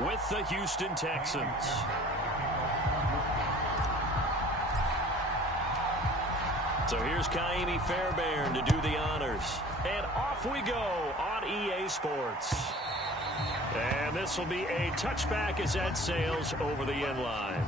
with the Houston Texans. So here's Kaimi Fairbairn to do the honors. And off we go on EA Sports. And this will be a touchback as Ed sails over the end line.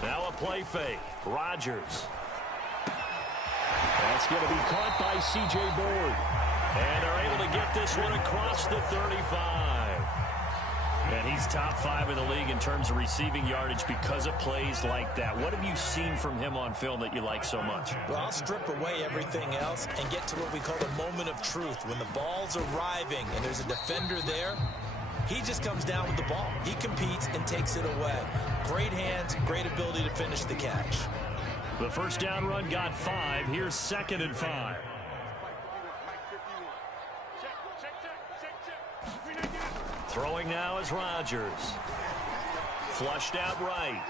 Now a play fake. Rodgers. That's going to be caught by C.J. Board. And they're able to get this one across the 35. And he's top 5 in the league in terms of receiving yardage because of plays like that. What have you seen from him on film that you like so much? Well, I'll strip away everything else and get to what we call the moment of truth. When the ball's arriving and there's a defender there, he just comes down with the ball. He competes and takes it away. Great hands, great ability to finish the catch. The first down run got 5. Here's 2nd and 5. Throwing now is Rodgers. Flushed out right.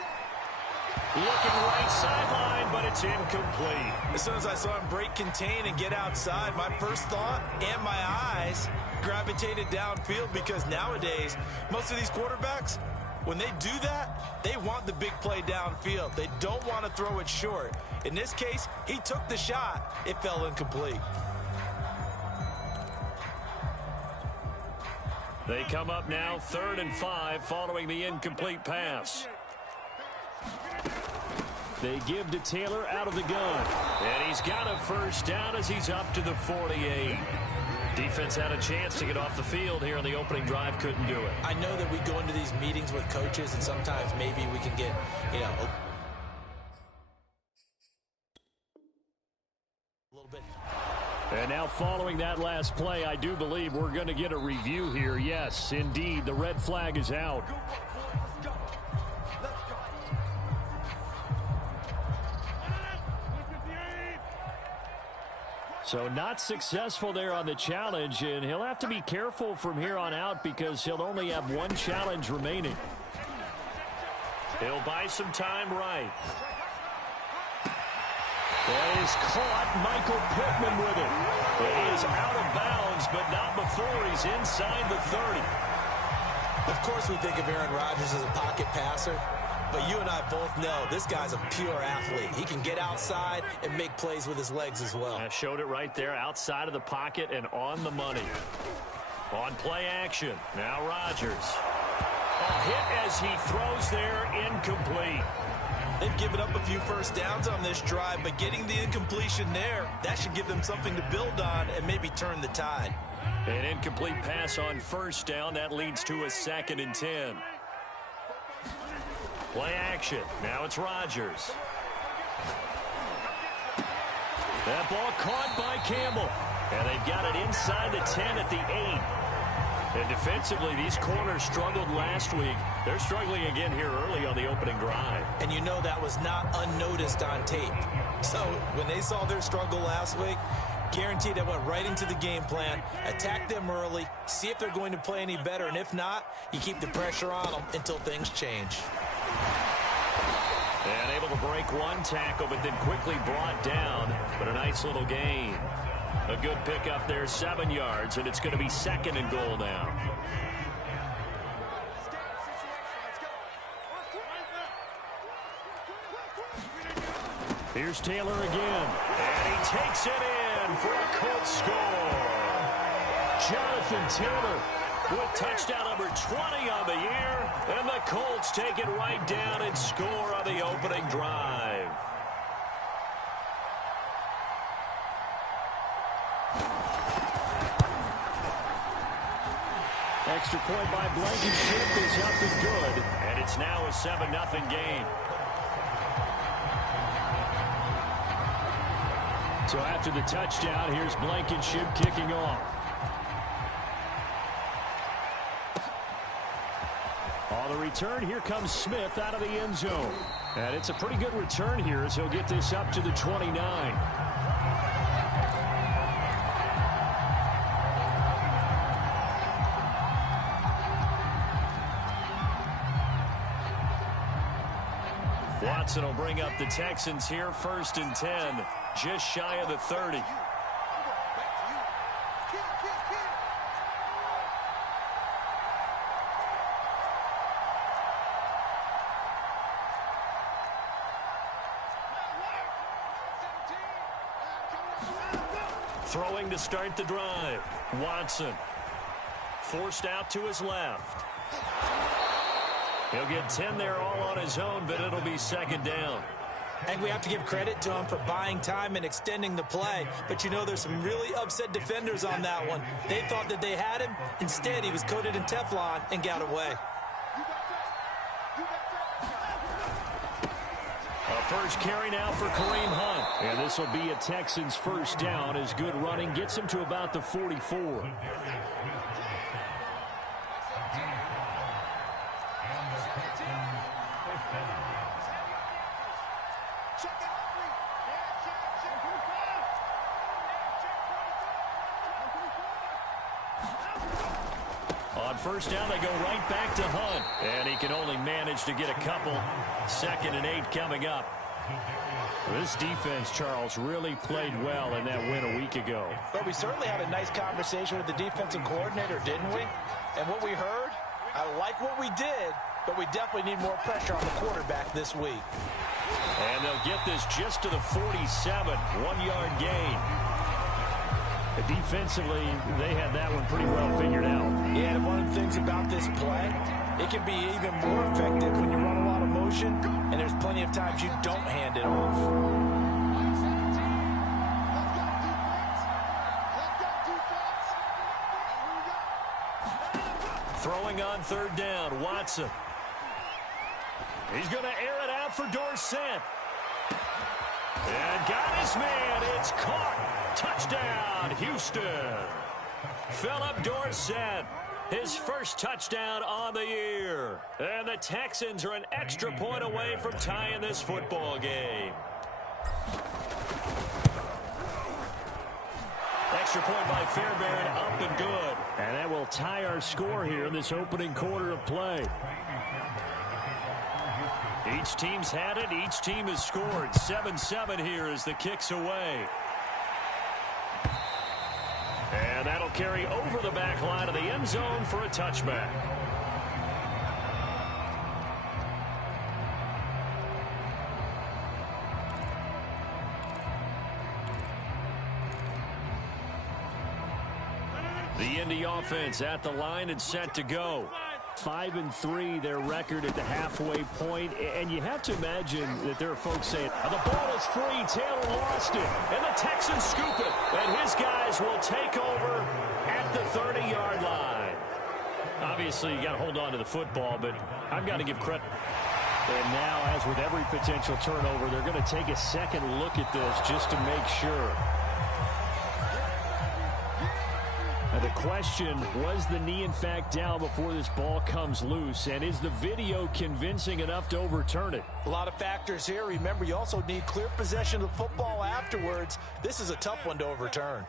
Looking right sideline, but it's incomplete. As soon as I saw him break contain and get outside, my first thought and my eyes gravitated downfield, because nowadays, most of these quarterbacks, when they do that, they want the big play downfield. They don't want to throw it short. In this case, he took the shot. It fell incomplete. They come up now 3rd and 5 following the incomplete pass. They give to Taylor out of the gun. And he's got a first down as he's up to the 48. Defense had a chance to get off the field here on the opening drive, couldn't do it. I know that we go into these meetings with coaches, and sometimes maybe we can get, a little bit. And now following that last play, I do believe we're going to get a review here. Yes, indeed, the red flag is out. So not successful there on the challenge, and he'll have to be careful from here on out because he'll only have one challenge remaining. He'll buy some time right. That is caught. Michael Pittman with it. It is out of bounds, but not before he's inside the 30. Of course we think of Aaron Rodgers as a pocket passer, but you and I both know this guy's a pure athlete. He can get outside and make plays with his legs as well. I showed it right there, outside of the pocket and on the money. On play action, now Rodgers. A hit as he throws there, incomplete. They've given up a few first downs on this drive, but getting the incompletion there, that should give them something to build on and maybe turn the tide. An incomplete pass on first down. That leads to a 2nd and 10. Play action. Now it's Rodgers. That ball caught by Campbell. And they've got it inside the 10 at the 8. And defensively, these corners struggled last week. They're struggling again here early on the opening drive. And you know that was not unnoticed on tape. So when they saw their struggle last week, guaranteed they went right into the game plan, attack them early, see if they're going to play any better, and if not, you keep the pressure on them until things change. And able to break one tackle, but then quickly brought down. But a nice little gain. A good pickup there, 7 yards, and it's going to be 2nd and goal now. Here's Taylor again, and he takes it in for a Colts score. Jonathan Taylor with touchdown number 20 on the year, and the Colts take it right down and score on the opening drive. Extra point by Blankenship is up and good, and it's now a 7-0 game. So after the touchdown, here's Blankenship kicking off. On the return, here comes Smith out of the end zone. And it's a pretty good return here as he'll get this up to the 29. Watson will bring up the Texans here, 1st and 10, just shy of the 30. Throwing to start the drive. Watson. Forced out to his left. He'll get 10 there all on his own, but it'll be 2nd down. And we have to give credit to him for buying time and extending the play. But, you know, there's some really upset defenders on that one. They thought that they had him. Instead, he was coated in Teflon and got away. First carry now for Kareem Hunt. And this will be a Texans 1st down as good running gets him to about the 44. On 1st down, they go right back to Hunt. And he can only manage to get a couple. 2nd and 8 coming up. This defense, Charles, really played well in that win a week ago. But we certainly had a nice conversation with the defensive coordinator, didn't we? And what we heard, I like what we did, but we definitely need more pressure on the quarterback this week. And they'll get this just to the 47, 1-yard gain. Defensively, they had that one pretty well figured out. Yeah, and one of the things about this play, it can be even more effective when you run a lot of motion, and there's plenty of times you don't hand it off. Throwing on 3rd down, Watson. He's going to air it out for Dorsett. And got his man. It's caught. Touchdown, Houston. Philip Dorsett, his first touchdown on the year. And the Texans are an extra point away from tying this football game. Extra point by Fairbairn, up and good. And that will tie our score here in this opening quarter of play. Each team's had it. Each team has scored. 7-7 here as the kick's away. And that'll carry over the back line of the end zone for a touchback. The Indy offense at the line and set to go. 5-3, their record at the halfway point. And you have to imagine that there are folks saying, the ball is free, Taylor lost it, and the Texans scoop it. And his guys will take over at the 30-yard line. Obviously, you got to hold on to the football, but I've got to give credit. And now, as with every potential turnover, they're going to take a second look at this just to make sure. And the question, was the knee in fact down before this ball comes loose? And is the video convincing enough to overturn it? A lot of factors here. Remember, you also need clear possession of the football afterwards. This is a tough one to overturn.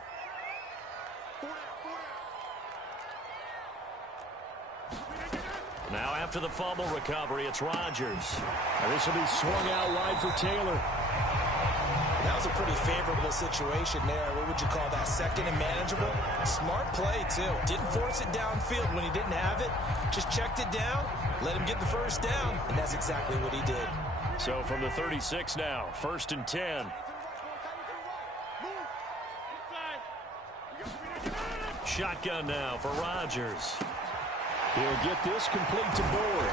Now after the fumble recovery, it's Rodgers. And this will be swung out wide for Taylor. That was a pretty favorable situation there. What would you call that? 2nd and manageable? Smart play, too. Didn't force it downfield when he didn't have it. Just checked it down, let him get the 1st down, and that's exactly what he did. So from the 36 now, 1st and 10. Shotgun now for Rodgers. He'll get this complete to Boyd.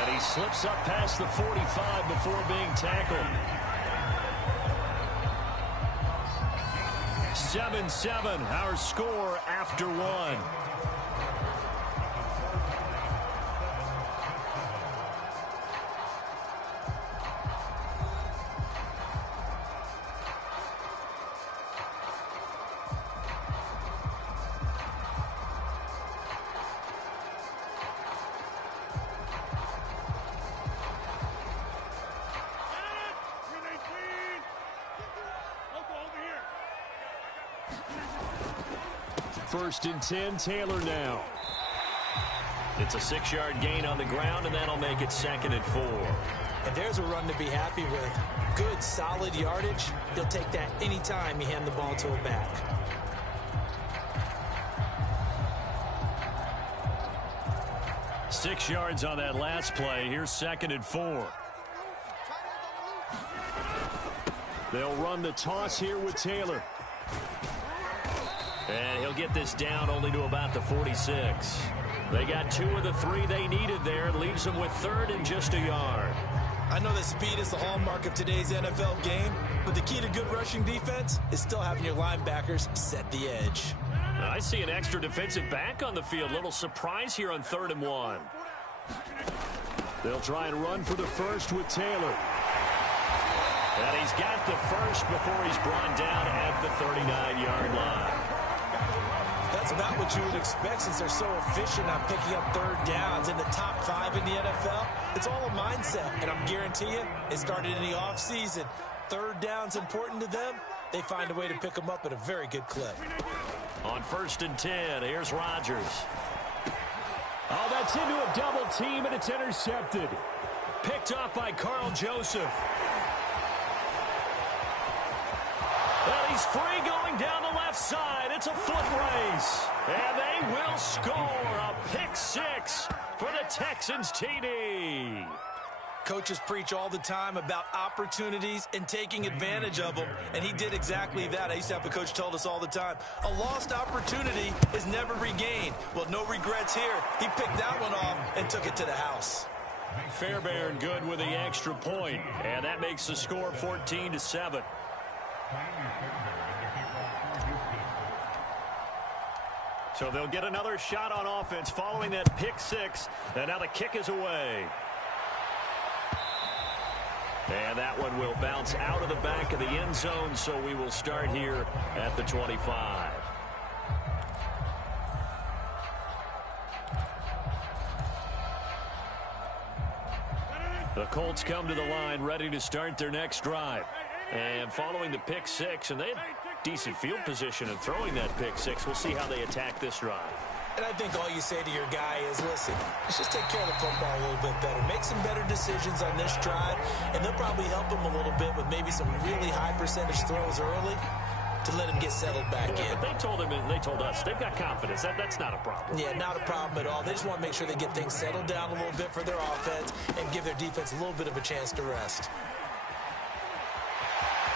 And he slips up past the 45 before being tackled. 7-7, our score after one. first and 10, Taylor now. It's a 6-yard gain on the ground, and that'll make it 2nd and 4. And there's a run to be happy with. Good, solid yardage. He'll take that anytime you hand the ball to a back. Six yards on that last play. Here's 2nd and 4. They'll run the toss here with Taylor. And he'll get this down only to about the 46. They got 2 of the 3 they needed there. Leaves them with 3rd and just a yard. I know that speed is the hallmark of today's NFL game, but the key to good rushing defense is still having your linebackers set the edge. I see an extra defensive back on the field. Little surprise here on 3rd and 1. They'll try and run for the first with Taylor. And he's got the first before he's brought down at the 39-yard line. That's about what you would expect since they're so efficient on picking up 3rd downs in the top 5 in the NFL. It's all a mindset, and I'm guarantee you it started in the offseason. 3rd down's important to them. They find a way to pick them up at a very good clip. On 1st and 10, here's Rodgers. Oh, that's into a double team, and it's intercepted. Picked up by Carl Joseph. And he's free going down the left side. It's a foot race. And they will score a pick 6 for the Texans TD. Coaches preach all the time about opportunities and taking advantage of them, and he did exactly that. I used to have a coach told us all the time, a lost opportunity is never regained. Well, no regrets here. He picked that one off and took it to the house. Fairbairn good with the extra point, and that makes the score 14-7. So they'll get another shot on offense following that pick 6, and now the kick is away. And that one will bounce out of the back of the end zone, so we will start here at the 25. The Colts come to the line ready to start their next drive. And following the pick 6, and they had decent field position in throwing that pick 6. We'll see how they attack this drive. And I think all you say to your guy is, listen, let's just take care of the football a little bit better. Make some better decisions on this drive, and they'll probably help him a little bit with maybe some really high percentage throws early to let him get settled back in. But they told him, and they told us, they've got confidence. That's not a problem. Yeah, not a problem at all. They just want to make sure they get things settled down a little bit for their offense and give their defense a little bit of a chance to rest.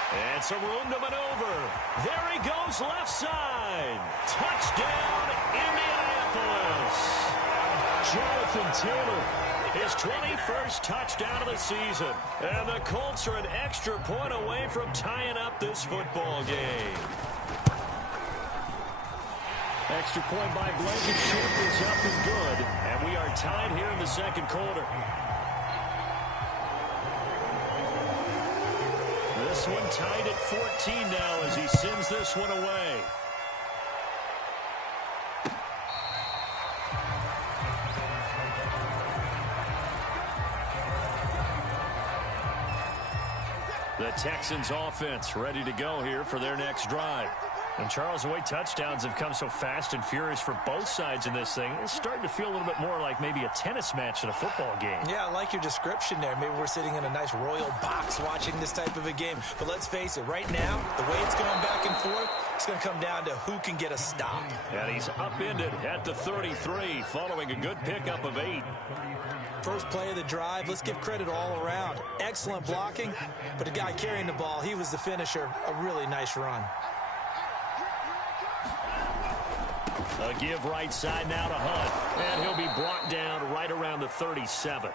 And some room to maneuver. There he goes left side. Touchdown, Indianapolis. Jonathan Taylor, his 21st touchdown of the season. And the Colts are an extra point away from tying up this football game. Extra point by Blankenship is up and good. And we are tied here in the second quarter. This one tied at 14 now as he sends this one away. The Texans offense ready to go here for their next drive. And Charles, the way touchdowns have come so fast and furious for both sides in this thing, it's starting to feel a little bit more like maybe a tennis match than a football game. Yeah, I like your description there. Maybe we're sitting in a nice royal box watching this type of a game. But let's face it, right now, the way it's going back and forth, it's going to come down to who can get a stop. And he's upended at the 33 following a good pickup of 8. First play of the drive, let's give credit all around. Excellent blocking, but the guy carrying the ball, he was the finisher. A really nice run. A give right side now to Hunt, and he'll be brought down right around the 37.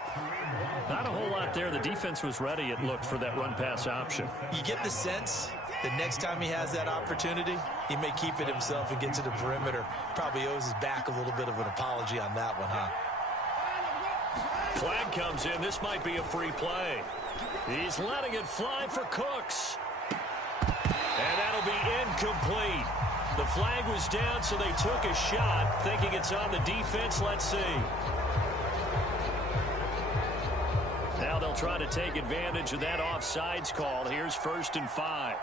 Not a whole lot there. The defense was ready, it looked, for that run-pass option. You get the sense that next time he has that opportunity, he may keep it himself and get to the perimeter. Probably owes his back a little bit of an apology on that one, huh? Flag comes in. This might be a free play. He's letting it fly for Cooks. And that'll be incomplete. The flag was down, so they took a shot, thinking it's on the defense. Let's see. Now they'll try to take advantage of that offsides call. Here's 1st and 5.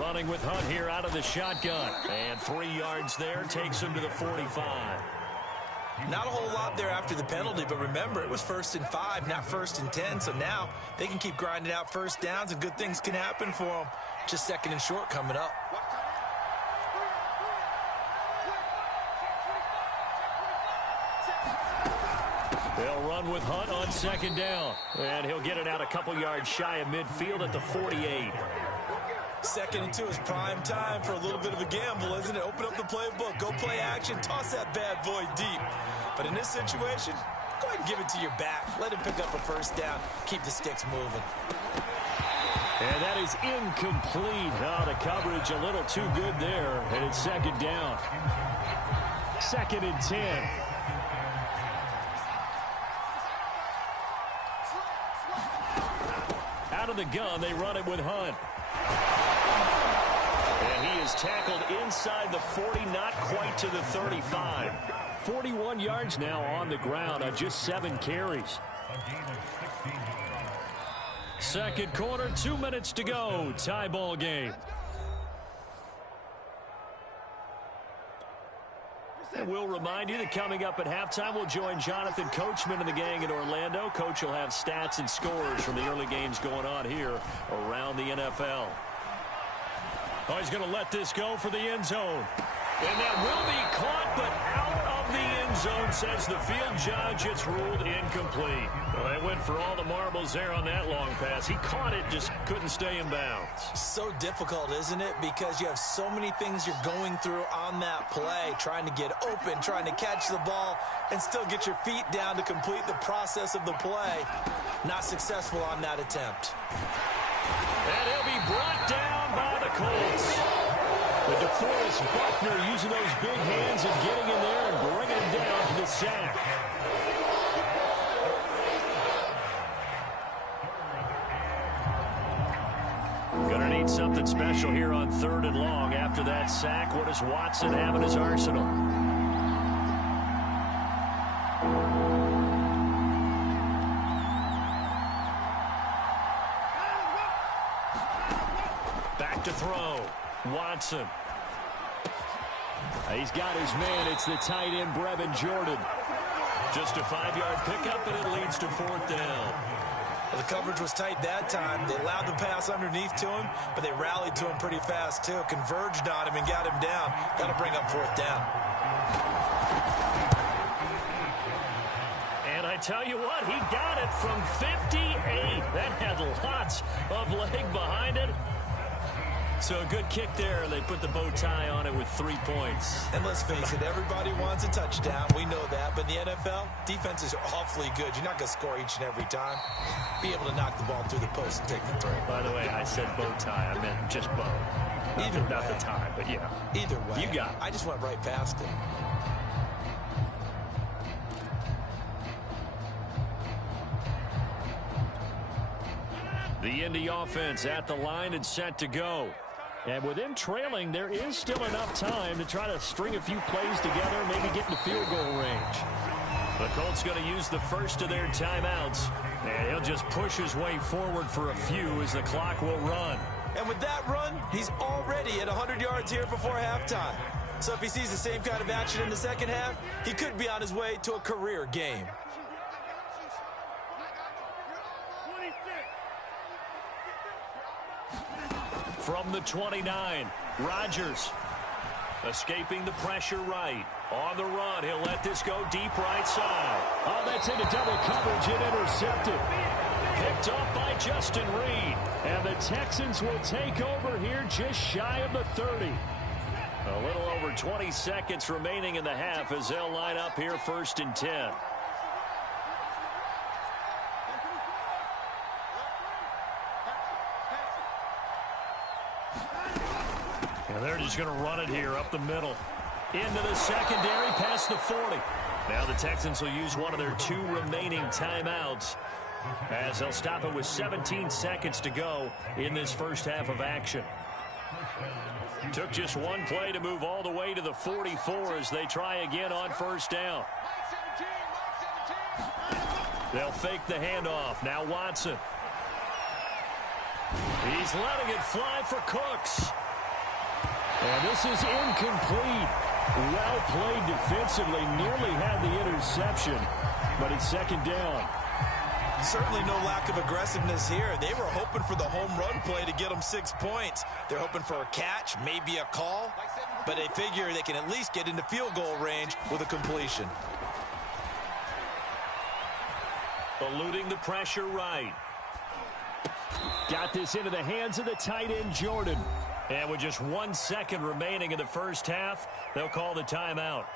Running with Hunt here out of the shotgun. And 3 yards there takes him to the 45. Not a whole lot there after the penalty, but remember, it was 1st and 5, not 1st and 10. So now they can keep grinding out first downs, and good things can happen for them. Just 2nd and short coming up. They'll run with Hunt on 2nd down. And he'll get it out a couple yards shy of midfield at the 48. 2nd and 2 is prime time for a little bit of a gamble, isn't it? Open up the playbook, go play action, toss that bad boy deep. But in this situation, go ahead and give it to your back. Let him pick up a first down. Keep the sticks moving. And that is incomplete. Oh, the coverage a little too good there. And it's 2nd down. 2nd and 10. Out of the gun, they run it with Hunt. And he is tackled inside the 40, not quite to the 35. 41 yards now on the ground on just 7 carries. 2nd quarter, 2 minutes to go. Tie ball game. And we'll remind you that coming up at halftime, we'll join Jonathan Coachman and the gang in Orlando. Coach will have stats and scores from the early games going on here around the NFL. Oh, he's going to let this go for the end zone. And that will be caught, but out of the end zone, says the field judge. It's ruled incomplete. Well, they went for all the marbles there on that long pass. He caught it, just couldn't stay in bounds. So difficult, isn't it? Because you have so many things you're going through on that play, trying to get open, trying to catch the ball, and still get your feet down to complete the process of the play. Not successful on that attempt. And he'll be brought down by the Colts. The DeForest Buckner using those big hands and getting in there and bringing him down for the sack. Gonna need something special here on 3rd and long. After that sack, what does Watson have in his arsenal? Back to throw. Watson. He's got his man. It's the tight end, Brevin Jordan. Just a 5-yard pickup, and it leads to 4th down. Well, the coverage was tight that time. They allowed the pass underneath to him, but they rallied to him pretty fast, too. Converged on him and got him down. That'll bring up 4th down. And I tell you what, he got it from 58. That had lots of leg behind it. So a good kick there, and they put the bow tie on it with 3 points. And let's face it, everybody wants a touchdown. We know that. But in the NFL, defenses are awfully good. You're not going to score each and every time. Be able to knock the ball through the post and take the throw. By the way, I said bow tie. I meant just bow. Not the tie, but yeah. Either way. You got it. I just went right past him. The Indy offense at the line and set to go. And with them trailing, there is still enough time to try to string a few plays together, maybe get in field goal range. The Colts going to use the first of their timeouts, and he'll just push his way forward for a few as the clock will run. And with that run, he's already at 100 yards here before halftime. So if he sees the same kind of action in the second half, he could be on his way to a career game. From the 29, Rodgers escaping the pressure right. On the run, he'll let this go deep right side. Oh, that's into double coverage and intercepted. Picked off by Justin Reed. And the Texans will take over here just shy of the 30. A little over 20 seconds remaining in the half as they'll line up here 1st and 10. And they're just going to run it here up the middle. Into the secondary, past the 40. Now the Texans will use one of their 2 remaining timeouts as they'll stop it with 17 seconds to go in this first half of action. Took just one play to move all the way to the 44 as they try again on 1st down. They'll fake the handoff. Now Watson. He's letting it fly for Cooks. And this is incomplete. Well played defensively. Nearly had the interception, but it's second down. Certainly no lack of aggressiveness here. They were hoping for the home run play to get them 6 points. They're hoping for a catch, maybe a call, but they figure they can at least get into field goal range with a completion. Eluding the pressure right. Got this into the hands of the tight end, Jordan. And with just 1 second remaining in the first half, they'll call the timeout.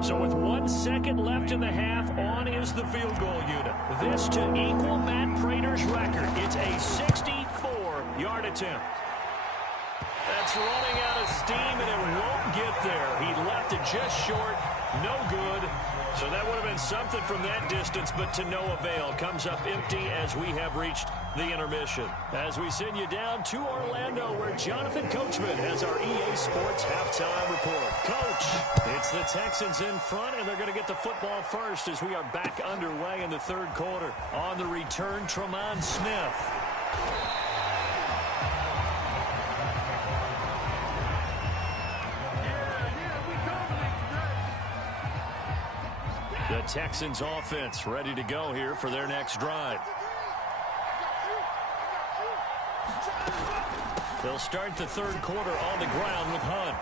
So with 1 second left in the half, on is the field goal unit. This to equal Matt Prater's record. It's a 64-yard attempt. That's running out of steam, and it won't get there. He left it just short. No good. So that would have been something from that distance, but to no avail. Comes up empty as we have reached the intermission. As we send you down to Orlando, where Jonathan Coachman has our EA Sports halftime report. Coach, it's the Texans in front, and they're going to get the football first as we are back underway in the third quarter. On the return, Tremont Smith. The Texans offense ready to go here for their next drive. They'll start the third quarter on the ground with Hunt.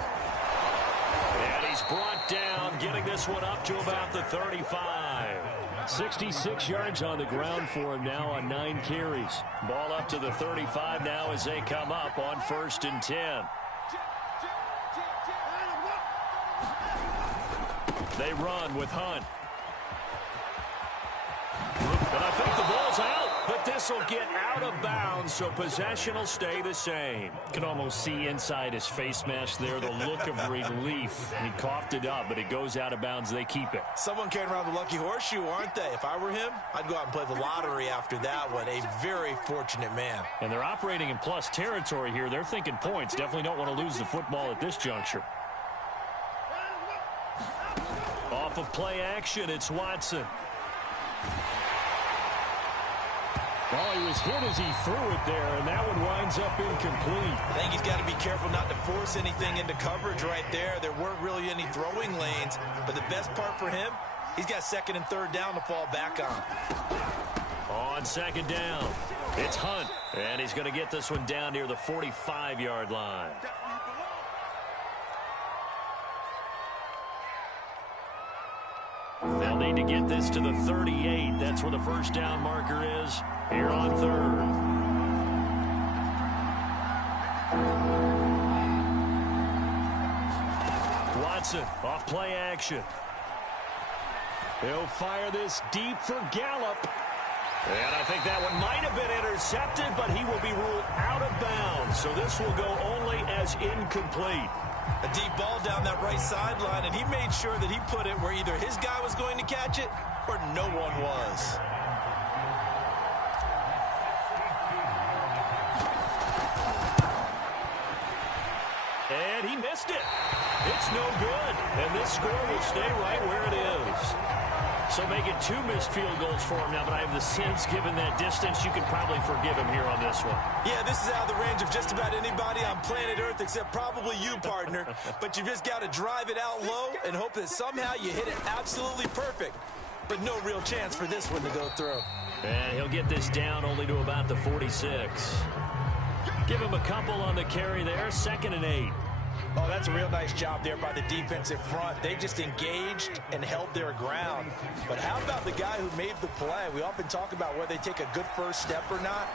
And he's brought down, getting this one up to about the 35. 66 yards on the ground for him now on 9 carries. Ball up to the 35 now as they come up on 1st and 10. They run with Hunt. And I think the ball's out, but this will get out of bounds, so possession will stay the same. You can almost see inside his face mask there the look of relief. He coughed it up, but it goes out of bounds. They keep it. Someone came around the lucky horseshoe, aren't they? If I were him, I'd go out and play the lottery after that one. A very fortunate man. And they're operating in plus territory here. They're thinking points. Definitely don't want to lose the football at this juncture. Off of play action, it's Watson. Oh, he was hit as he threw it there, and that one winds up incomplete. I think he's got to be careful not to force anything into coverage right there. There weren't really any throwing lanes, but the best part for him, he's got 2nd and 3rd down to fall back on. On 2nd down, it's Hunt, and he's going to get this one down near the 45-yard line. They'll need to get this to the 38. That's where the first down marker is here on 3rd. Watson off play action. He'll fire this deep for Gallup. And I think that one might have been intercepted, but he will be ruled out of bounds. So this will go only as incomplete. A deep ball down that right sideline, and he made sure that he put it where either his guy was going to catch it or no one was. And he missed it. It's no good. And this score will stay right where it is. So making 2 missed field goals for him now, but I have the sense, given that distance, you could probably forgive him here on this one. Yeah, this is out of the range of just about anybody on planet Earth except probably you, partner. But you just got to drive it out low and hope that somehow you hit it absolutely perfect. But no real chance for this one to go through. And he'll get this down only to about the 46. Give him a couple on the carry there, 2nd and 8. Oh, that's a real nice job there by the defensive front. They just engaged and held their ground. But how about the guy who made the play? We often talk about whether they take a good first step or not.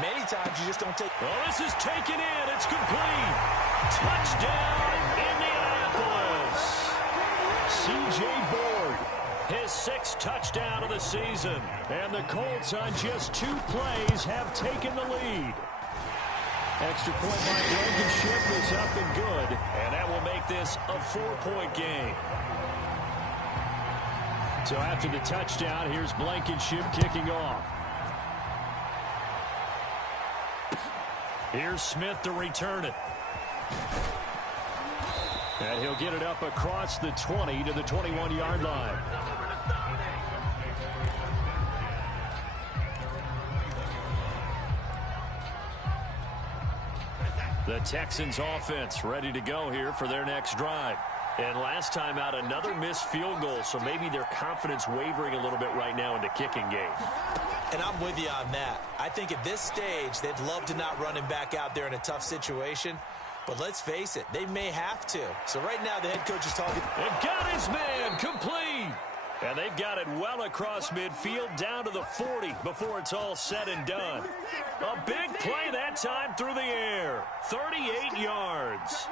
Many times you just don't take. Well, this is taken in. It's complete. Touchdown, Indianapolis. C.J. Board, his 6th touchdown of the season. And the Colts on just 2 plays have taken the lead. Extra point by Blankenship is up and good, and that will make this a 4-point game. So after the touchdown, here's Blankenship kicking off. Here's Smith to return it. And he'll get it up across the 20 to the 21-yard line. The Texans offense ready to go here for their next drive. And last time out, another missed field goal, so maybe their confidence wavering a little bit right now in the kicking game. And I'm with you on that. I think at this stage, they'd love to not run him back out there in a tough situation. But let's face it, they may have to. So right now, the head coach is talking. And got his man complete. And they've got it well across midfield down to the 40 before it's all said and done. A big play that time through the air. 38 yards.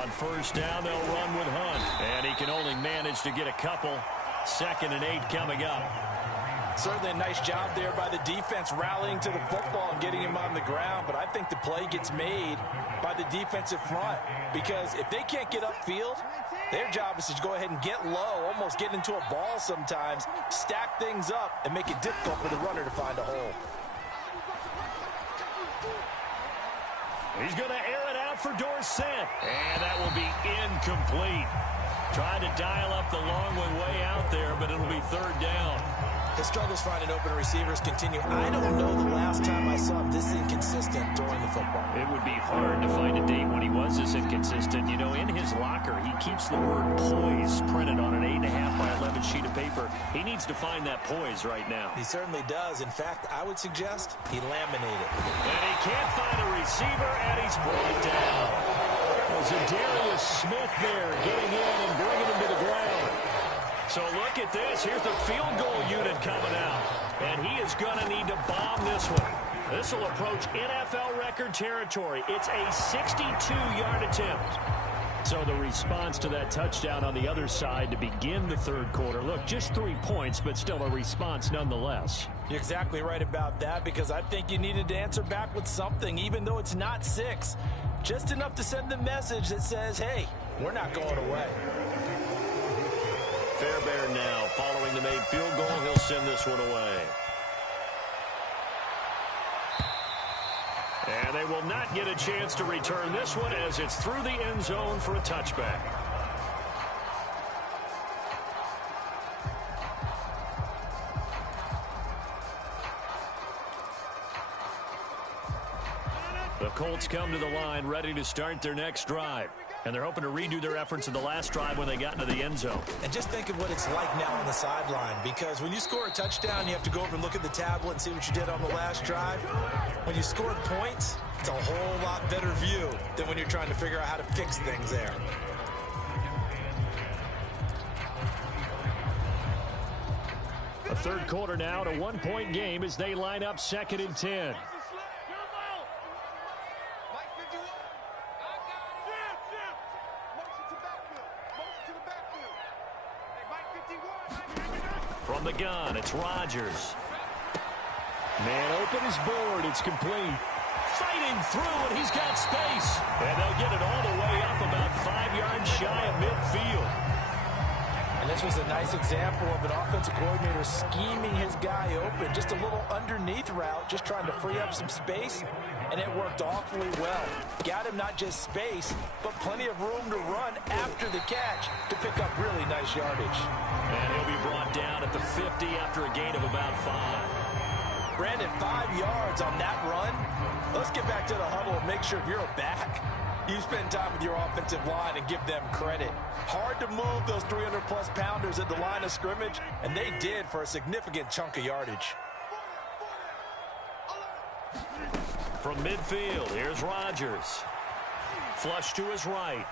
On first down, they'll run with Hunt. And he can only manage to get a couple. 2nd and 8 coming up. Certainly a nice job there by the defense rallying to the football and getting him on the ground. But I think the play gets made by the defensive front. Because if they can't get upfield, their job is to go ahead and get low, almost get into a ball sometimes, stack things up, and make it difficult for the runner to find a hole. He's going to air it out for Dorsett. And that will be incomplete. Trying to dial up the long one way out there, but it'll be 3rd down. His struggles finding open receivers continue. I don't know the last time I saw him this inconsistent during the football. It would be hard to find a date when he was this inconsistent. You know, in his locker, he keeps the word poise printed on an 8.5 by 11 sheet of paper. He needs to find that poise right now. He certainly does. In fact, I would suggest he laminated. And he can't find a receiver, and he's brought down. Zadarius Smith there getting in and bringing him to the ground. So look at this. Here's the field goal unit coming out. And he is going to need to bomb this one. This will approach NFL record territory. It's a 62-yard attempt. So the response to that touchdown on the other side to begin the 3rd quarter. Look, just 3 points, but still a response nonetheless. You're exactly right about that, because I think you needed to answer back with something, even though it's not 6. Just enough to send the message that says, hey, we're not going away. Fairbairn now following the made field goal. He'll send this one away. And they will not get a chance to return this one as it's through the end zone for a touchback. The Colts come to the line ready to start their next drive. And they're hoping to redo their efforts in the last drive when they got into the end zone. And just think of what it's like now on the sideline, because when you score a touchdown, you have to go over and look at the tablet and see what you did on the last drive. When you scored points, it's a whole lot better view than when you're trying to figure out how to fix things there. A 3rd quarter now, to 1-point game as they line up 2nd and 10. From the gun, it's Rodgers. Man open is board. It's complete. Fighting through, and he's got space. And they'll get it all the way up about 5 yards shy of midfield. And this was a nice example of an offensive coordinator scheming his guy open. Just a little underneath route, just trying to free up some space. And it worked awfully well. Got him not just space, but plenty of room to run after the catch to pick up really nice yardage. And he'll be brought down at the 50 after a gain of about 5. Brandon, 5 yards on that run. Let's get back to the huddle and make sure if you're a back, you spend time with your offensive line and give them credit. Hard to move those 300-plus pounders at the line of scrimmage, and they did for a significant chunk of yardage. From midfield, here's Rodgers. Flush to his right.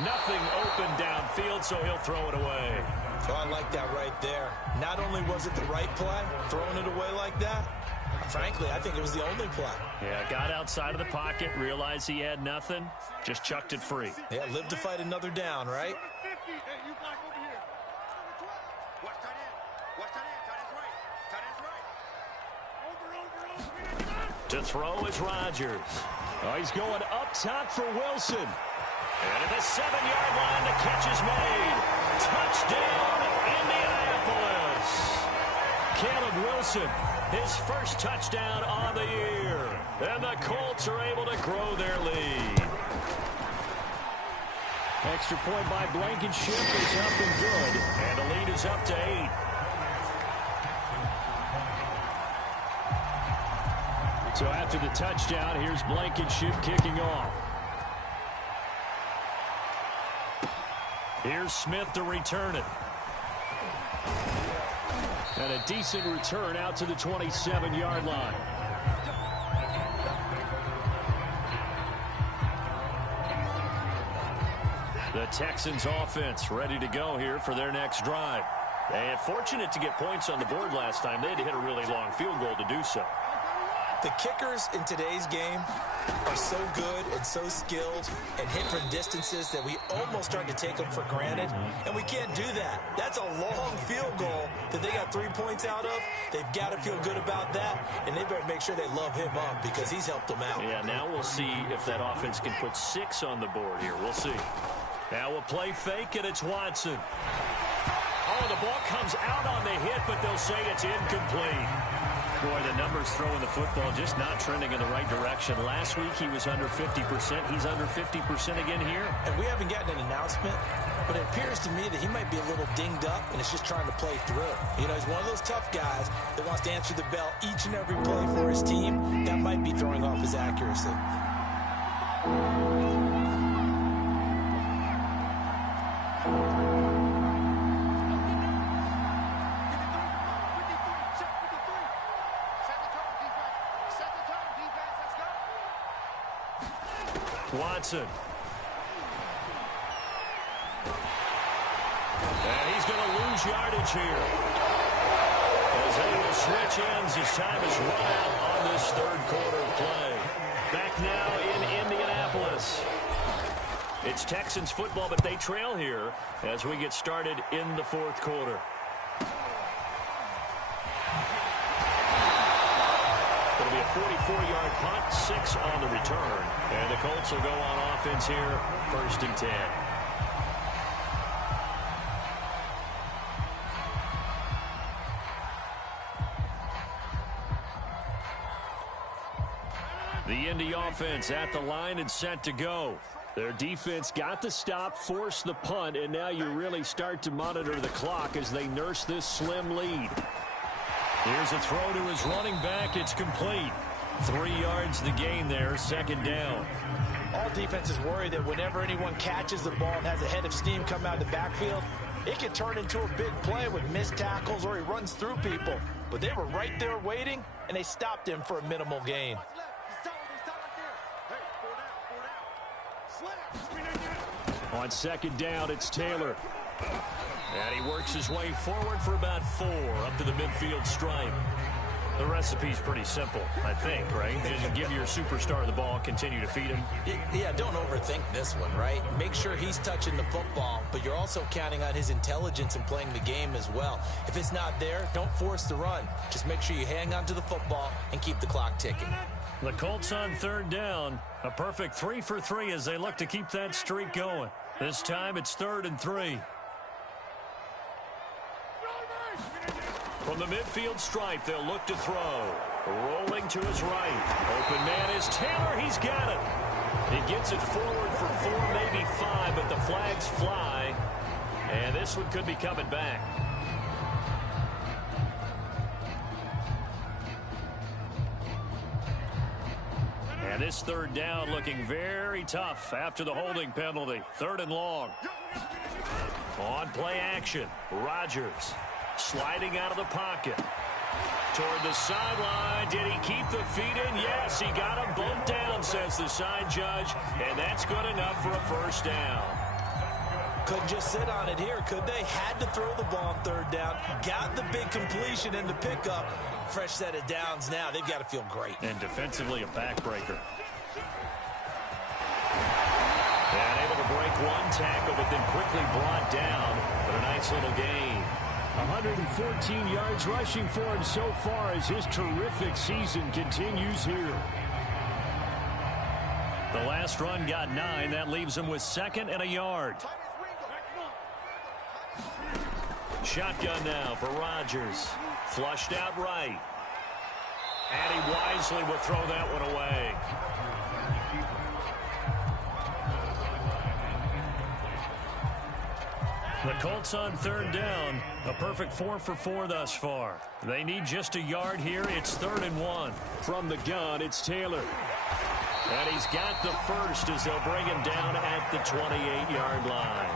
Nothing open downfield, so he'll throw it away. Oh, I like that right there. Not only was it the right play, throwing it away like that, frankly, I think it was the only play. Yeah, got outside of the pocket, realized he had nothing, just chucked it free. Yeah, live to fight another down, right? To throw is Rodgers. Oh, he's going up top for Wilson. And at the 7-yard line, the catch is made. Touchdown, Indianapolis. Caleb Wilson, his first touchdown on the year. And the Colts are able to grow their lead. Extra point by Blankenship is up and good. And the lead is up to 8. So after the touchdown, here's Blankenship kicking off. Here's Smith to return it. And a decent return out to the 27-yard line. The Texans offense ready to go here for their next drive. And fortunate to get points on the board last time. They had to hit a really long field goal to do so. The kickers in today's game are so good and so skilled and hit from distances that we almost start to take them for granted, and we can't do that. That's a long field goal that they got 3 points out of. They've got to feel good about that, and they better make sure they love him up because he's helped them out. Yeah, now we'll see if that offense can put 6 on the board here. We'll see. Now a play fake, and it's Watson. Oh, the ball comes out on the hit, but they'll say it's incomplete. Boy, the numbers throwing the football just not trending in the right direction. Last week he was under 50%. He's under 50% again here. And we haven't gotten an announcement, but it appears to me that he might be a little dinged up and is just trying to play through. You know, he's one of those tough guys that wants to answer the bell each and every play for his team. That might be throwing off his accuracy. Watson. And he's going to lose yardage here. As they will switch ends, his time is run out on this third quarter of play. Back now in Indianapolis. It's Texans football, but they trail here as we get started in the fourth quarter. It'll be a 44-yard punt, 6 on the return. And the Colts will go on offense here, 1st and 10. The Indy offense at the line and set to go. Their defense got the stop, forced the punt, and now you really start to monitor the clock as they nurse this slim lead. Here's a throw to his running back. It's complete. 3 yards the gain there, 2nd down. All defenses worry that whenever anyone catches the ball and has a head of steam come out of the backfield, it can turn into a big play with missed tackles or he runs through people. But they were right there waiting, and they stopped him for a minimal gain. On 2nd down, it's Taylor. And he works his way forward for about 4 up to the midfield stripe. The recipe's pretty simple, I think, right? Just give your superstar the ball, continue to feed him. Yeah, don't overthink this one, right? Make sure he's touching the football, but you're also counting on his intelligence in playing the game as well. If it's not there, don't force the run. Just make sure you hang on to the football and keep the clock ticking. The Colts on 3rd down. A perfect 3 for 3 as they look to keep that streak going. This time it's 3rd and 3. From the midfield stripe, they'll look to throw. Rolling to his right. Open man is Taylor. He's got it. He gets it forward for 4, maybe 5, but the flags fly. And this one could be coming back. And this 3rd down looking very tough after the holding penalty. 3rd and long. On play action, Rodgers sliding out of the pocket. Toward the sideline. Did he keep the feet in? Yes, he got them both down, says the side judge. And that's good enough for a 1st down. Couldn't just sit on it here, could they? Had to throw the ball on 3rd down. Got the big completion in the pickup. Fresh set of downs now. They've got to feel great. And defensively a backbreaker. And able to break one tackle, but then quickly brought down. But a nice little gain. 114 yards rushing for him so far as his terrific season continues here. The last run got 9. That leaves him with 2nd and a yard. Shotgun now for Rodgers. Flushed out right. And he wisely will throw that one away. The Colts on third down. A perfect 4 for 4 thus far. They need just a yard here. It's 3rd and 1. From the gun, it's Taylor. And he's got the first as they'll bring him down at the 28-yard line.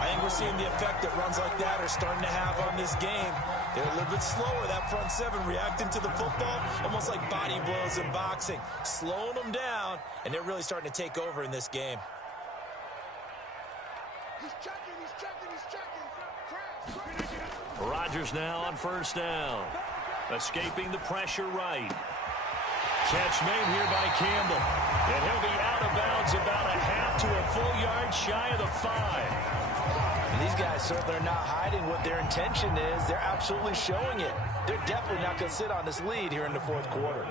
I think we're seeing the effect that runs like that are starting to have on this game. They're a little bit slower, that front seven, reacting to the football, almost like body blows in boxing, slowing them down, and they're really starting to take over in this game. He's checking. Rodgers now on first down. Escaping the pressure right. Catch made here by Campbell. And he'll be out of bounds about a half to a full yard shy of the 5. And these guys certainly are not hiding what their intention is. They're absolutely showing it. They're definitely not going to sit on this lead here in the 4th quarter.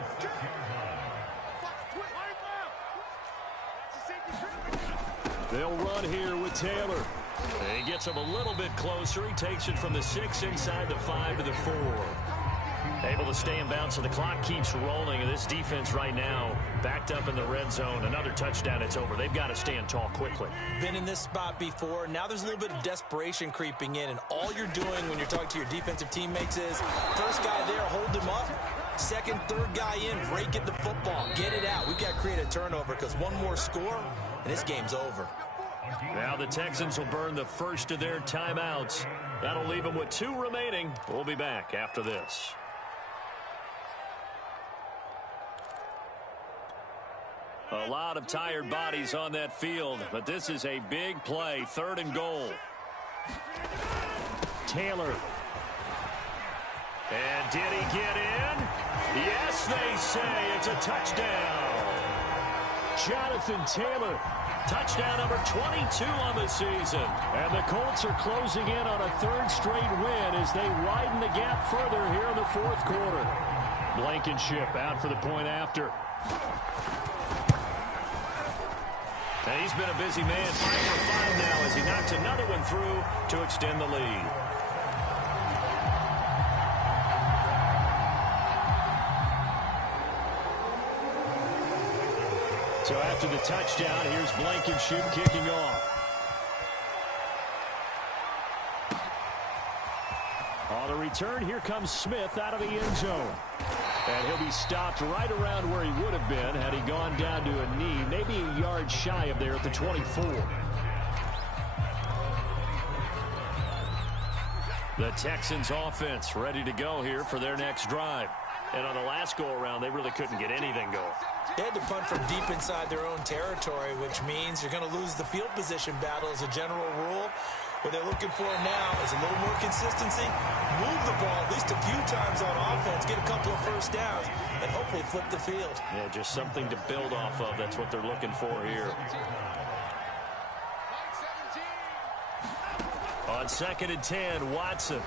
They'll run here with Taylor. And he gets him a little bit closer. He takes it from the 6 inside the 5 to the 4. Able to stay in bounds, so the clock keeps rolling. And this defense right now backed up in the red zone. Another touchdown, it's over. They've got to stand tall quickly. Been in this spot before. Now there's a little bit of desperation creeping in. And all you're doing when you're talking to your defensive teammates is, first guy there, hold him up. Second, third guy in, break it the football. Get it out. We've got to create a turnover because one more score, and this game's over. Now the Texans will burn the first of their timeouts. That'll leave them with 2 remaining. We'll be back after this. A lot of tired bodies on that field, but this is a big play. 3rd and goal. Taylor. And did he get in? Yes, they say it's a touchdown. Jonathan Taylor. Touchdown number 22 on the season. And the Colts are closing in on a 3rd straight win as they widen the gap further here in the 4th quarter. Blankenship out for the point after. And he's been a busy man, 5 for 5 now as he knocks another one through to extend the lead. So after the touchdown, here's Blankenship kicking off. On the return, here comes Smith out of the end zone. And he'll be stopped right around where he would have been had he gone down to a knee, maybe a yard shy of there at the 24. The Texans offense ready to go here for their next drive. And on the last go-around, they really couldn't get anything going. They had to punt from deep inside their own territory, which means you're going to lose the field position battle as a general rule. What they're looking for now is a little more consistency, move the ball at least a few times on offense, get a couple of first downs, and hopefully flip the field. Yeah, just something to build off of. That's what they're looking for here. On 2nd and 10, Watson.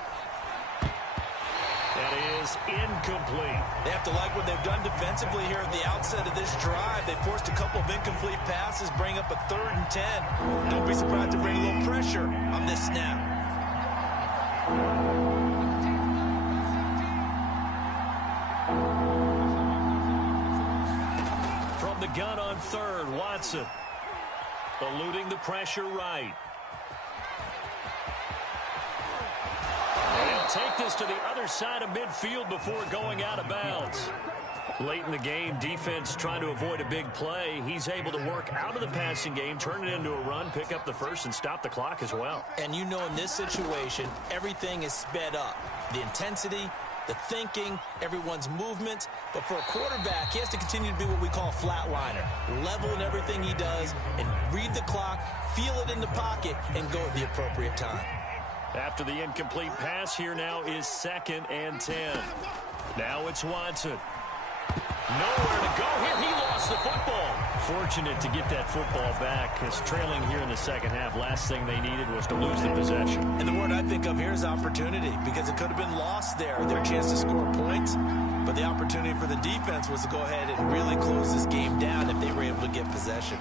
That is incomplete. They have to like what they've done defensively here at the outset of this drive. They forced a couple of incomplete passes, bring up a 3rd and 10. Don't be surprised to bring a little pressure on this snap. From the gun on 3rd, Watson. Eluding the pressure right. Take this to the other side of midfield before going out of bounds. Late in the game, defense trying to avoid a big play. He's able to work out of the passing game, turn it into a run, pick up the first, and stop the clock as well. And you know in this situation, everything is sped up. The intensity, the thinking, everyone's movement. But for a quarterback, he has to continue to be what we call a flatliner. Level in everything he does and read the clock, feel it in the pocket, and go at the appropriate time. After the incomplete pass, here now is 2nd and 10. Now it's Watson. Nowhere to go here. He lost the football. Fortunate to get that football back because trailing here in the second half, last thing they needed was to lose the possession. And the word I think of here is opportunity because it could have been lost there. Their chance to score points. But the opportunity for the defense was to go ahead and really close this game down if they were able to get possession.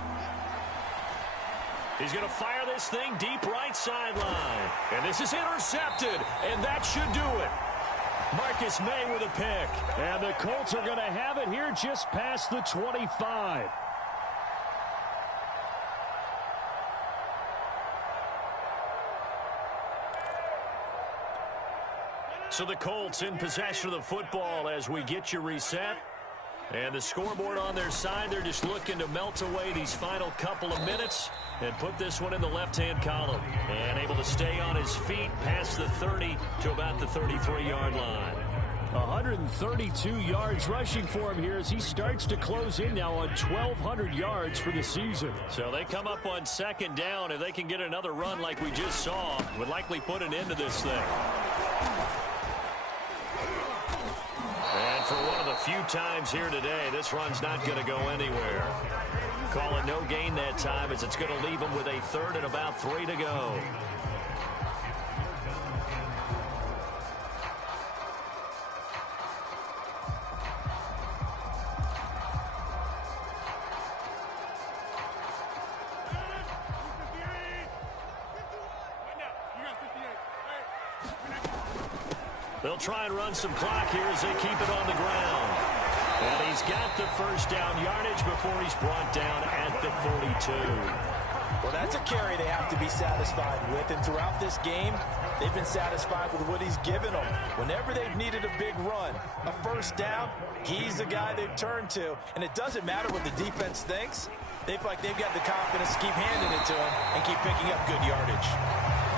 He's going to fire this thing deep right sideline. And this is intercepted, and that should do it. Marcus May with a pick. And the Colts are going to have it here just past the 25. So the Colts in possession of the football as we get you reset. And the scoreboard on their side, they're just looking to melt away these final couple of minutes and put this one in the left-hand column. And able to stay on his feet past the 30 to about the 33-yard line. 132 yards rushing for him here as he starts to close in now on 1,200 yards for the season. So they come up on second down. If they can get another run like we just saw, would likely put an end to this thing. And for one of the few times here today, this run's not going to go anywhere. Calling no gain that time as it's going to leave them with a third and about 3 to go. They'll try and run some clock here as they keep it on the ground. And he's got the first down yardage before he's brought down at the 42. Well, that's a carry they have to be satisfied with. And throughout this game, they've been satisfied with what he's given them. Whenever they've needed a big run, a first down, he's the guy they've turned to. And it doesn't matter what the defense thinks. They feel like they've got the confidence to keep handing it to him and keep picking up good yardage.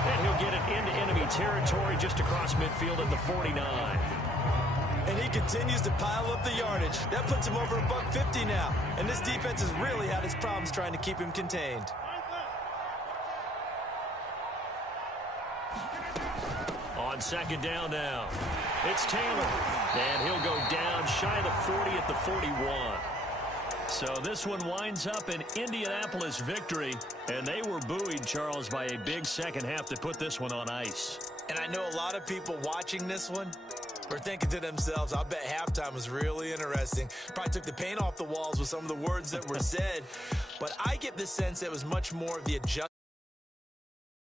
And he'll get it into enemy territory just across midfield at the 49. And he continues to pile up the yardage. That puts him over $150 now. And this defense has really had its problems trying to keep him contained. On second down now, it's Taylor. And he'll go down shy of the 40 at the 41. So this one winds up an Indianapolis victory, and they were buoyed, Charles, by a big second half to put this one on ice. And I know a lot of people watching this one are thinking to themselves, I bet halftime was really interesting. Probably took the paint off the walls with some of the words that were said. But I get the sense it was much more of the adjustment.